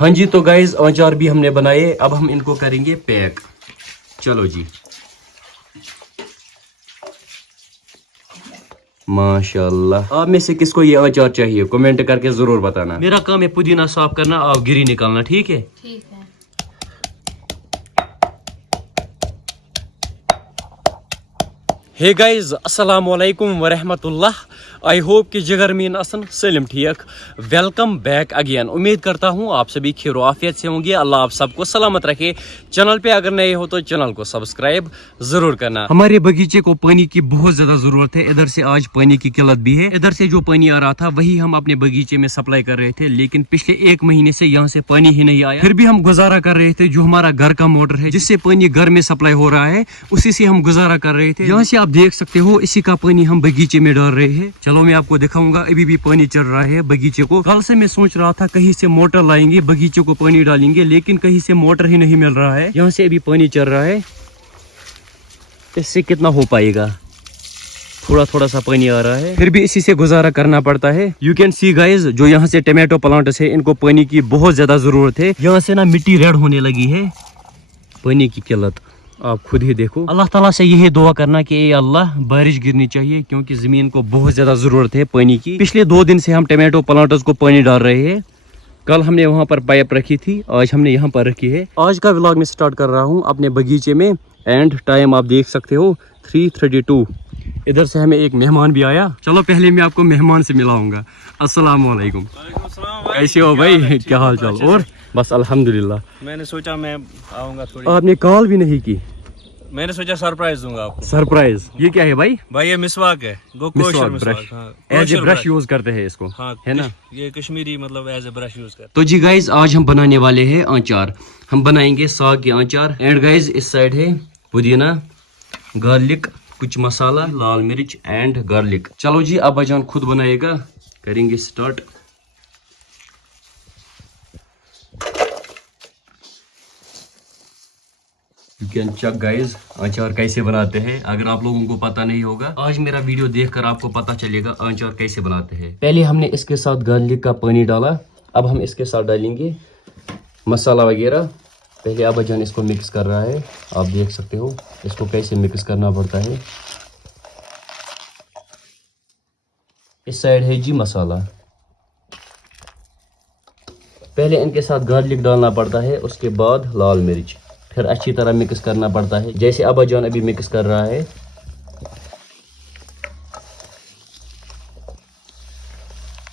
ہاں جی تو گائز آچار بھی ہم نے بنائے، اب ہم ان کو کریں گے پیک. چلو جی. ماشاء اللہ. آپ میں سے کس کو یہ آچار چاہیے کمنٹ کر کے ضرور بتانا. میرا کام ہے پودینہ صاف کرنا، آپ گری نکالنا. ٹھیک ہے؟ ٹھیک ہے. ہے گائز السلام علیکم ورحمۃ اللہ. آئی ہوپ کہ جگر مین آسن سلم ٹھیک. Welcome back again. امید کرتا ہوں آپ سبھی خیر و عافیت سے ہوں گے. اللہ آپ سب کو سلامت رکھے. چینل پہ اگر نئے ہو تو چینل کو سبسکرائب ضرور کرنا. ہمارے باغیچے کو پانی کی بہت زیادہ ضرورت ہے. ادھر سے آج پانی کی قلت بھی ہے. ادھر سے جو پانی آ رہا تھا وہی ہم اپنے باغیچے میں سپلائی کر رہے تھے، لیکن پچھلے 1 مہینے سے یہاں سے پانی ہی نہیں آیا. پھر بھی ہم گزارا کر رہے تھے. جو ہمارا گھر کا موٹر ہے جس سے پانی گھر میں سپلائی ہو رہا ہے اسی سے ہم گزارا کر رہے تھے. یہاں سے آپ دیکھ سکتے ہو اسی کا پانی ہم باغیچے میں ڈال رہے ہیں. چلو میں آپ کو دکھاؤں گا. ابھی بھی پانی چل رہا ہے باغیچے کو. کل سے میں سوچ رہا تھا کہیں سے موٹر لائیں گے باغیچے کو پانی ڈالیں گے، لیکن کہیں سے موٹر ہی نہیں مل رہا ہے. یہاں سے ابھی پانی چل رہا ہے. اس سے کتنا ہو پائے گا؟ تھوڑا تھوڑا سا پانی آ رہا ہے، پھر بھی اسی سے گزارا کرنا پڑتا ہے. یو کین سی گائز جو یہاں سے ٹمیٹو پلانٹس ہے ان کو پانی کی بہت زیادہ ضرورت ہے. یہاں سے نا مٹی ریڈ ہونے لگی ہے. پانی کی قلت آپ خود ہی دیکھو. اللہ تعالیٰ سے یہی دعا کرنا کہ اے اللہ بارش گرنی چاہیے، کیونکہ زمین کو بہت زیادہ ضرورت ہے پانی کی. پچھلے 2 دن سے ہم ٹمیٹو پلانٹس کو پانی ڈال رہے ہیں. کل ہم نے وہاں پر پائپ رکھی تھی، آج ہم نے یہاں پر رکھی ہے. آج کا ولاگ میں سٹارٹ کر رہا ہوں اپنے باغیچے میں. اینڈ ٹائم آپ دیکھ سکتے ہو 3:32. ادھر سے ہمیں ایک مہمان بھی آیا. چلو پہلے میں آپ کو مہمان سے ملاؤں گا. السلام علیکم. کیسے ہو بھائی؟ کیا حال چال؟ اور بس الحمدللہ. میں نے سوچا میں آؤں گا تھوڑی. آپ نے کال بھی نہیں کی. میں نے سوچا سرپرائز دوں گا آپ کو. سرپرائز یہ کیا ہے بھائی؟ بھائی یہ مسواک ہے. Brush as a brush use کرتے ہیں اس کو، ہے نا؟ یہ کشمیری مطلب ایز اے برش یوز کرتے. تو جی گائز آج ہم بنانے والے ہیں آچار. ہم بنائیں گے ساگ کے آچار. اینڈ گائز اس سائڈ ہے پودینہ، گارلک، کچھ مسالہ، لال مرچ اینڈ گارلک. چلو جی ابا جان خود بنائے گا. کریں گے start. You can check guys آچار کیسے بناتے ہیں. اگر آپ لوگوں کو پتہ نہیں ہوگا آج میرا ویڈیو دیکھ کر آپ کو پتہ چلے گا آچار کیسے بناتے ہیں. پہلے ہم نے اس کے ساتھ گارلک کا پانی ڈالا. اب ہم اس کے ساتھ ڈالیں گے مسالہ وغیرہ. پہلے ابا جان اس کو مکس کر رہا ہے. آپ دیکھ سکتے ہو اس کو کیسے مکس کرنا پڑتا ہے. اس سائڈ ہے جی مسالہ. پہلے ان کے ساتھ گارلک ڈالنا پڑتا ہے، اس کے بعد لال مرچ، پھر اچھی طرح مکس کرنا پڑتا ہے جیسے ابا جان ابھی مکس کر رہا ہے.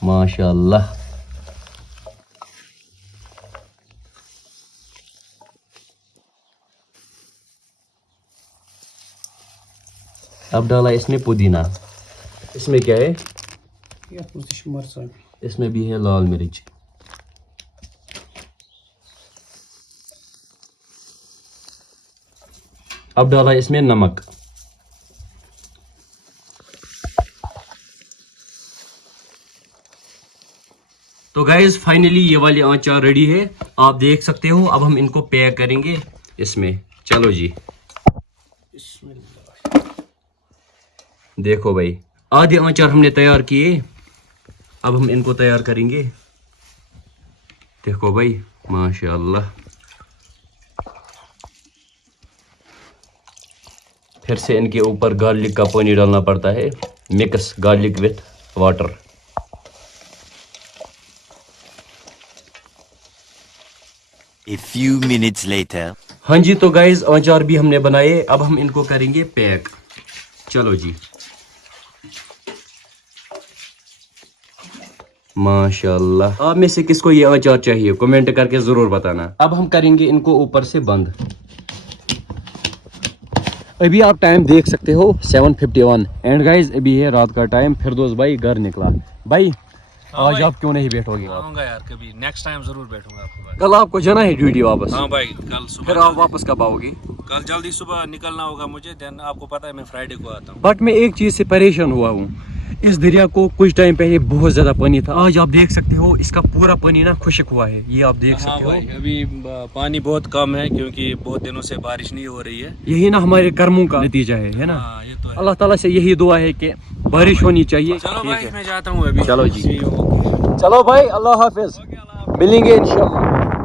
ماشاء اللہ. اب ڈالا اس میں پودینہ. اس میں کیا ہے؟ اس میں بھی ہے لال مرچ. اب ڈالا اس میں نمک. تو گائز فائنلی یہ والی آچار ریڈی ہے. آپ دیکھ سکتے ہو. اب ہم ان کو پیک کریں گے اس میں. چلو جی دیکھو بھائی آدھے آچار ہم نے تیار کیے. اب ہم ان کو تیار کریں گے. دیکھو بھائی ماشاء اللہ. پھر سے ان کے اوپر گارلک کا پانی ڈالنا پڑتا ہے. Mix garlic with water. A few minutes later. ہاں جی تو گائز آچار بھی ہم نے بنائے. اب ہم ان کو کریں گے پیک. چلو جی ماشاء اللہ. آپ میں سے کس کو یہ آچار چاہیے کمنٹ کر کے ضرور بتانا. اب ہم کریں گے ان کو اوپر سے بند. ابھی آپ ٹائم دیکھ سکتے ہو 7:51. اینڈ گائز ابھی ہے رات کا ٹائم. فردوس بھائی گھر نکلا. بھائی آج آپ کیوں نہیں بیٹھو گے؟ آؤں گا یار کبھی نیکسٹ ٹائم ضرور بیٹھوں گا آپ کے پاس. کل آپ کو جانا ہے ڈیوٹی واپس؟ ہاں بھائی کل صبح. پھر آپ واپس کب آؤ گے؟ کل جلدی صبح نکلنا ہوگا مجھے. دین آپ کو پتا ہے میں فرائیڈے کو آتا ہوں. بٹ میں ایک چیز سے پریشان ہوا ہوں. اس دریا کو کچھ ٹائم پہلے بہت زیادہ پانی تھا. آج آپ دیکھ سکتے ہو اس کا پورا پانی نا خشک ہوا ہے. یہ آپ دیکھ سکتے ہو. ابھی پانی بہت کم ہے کیونکہ بہت دنوں سے بارش نہیں ہو رہی ہے. یہی نا ہمارے کرموں کا نتیجہ ہے نا. ہاں یہ تو ہے. اللہ تعالیٰ سے یہی دعا ہے کہ بارش ہونی چاہیے. چلو بھائی میں جاتا ہوں ابھی. چلو جی چلو بھائی اللہ حافظ. ملیں گے انشاءاللہ.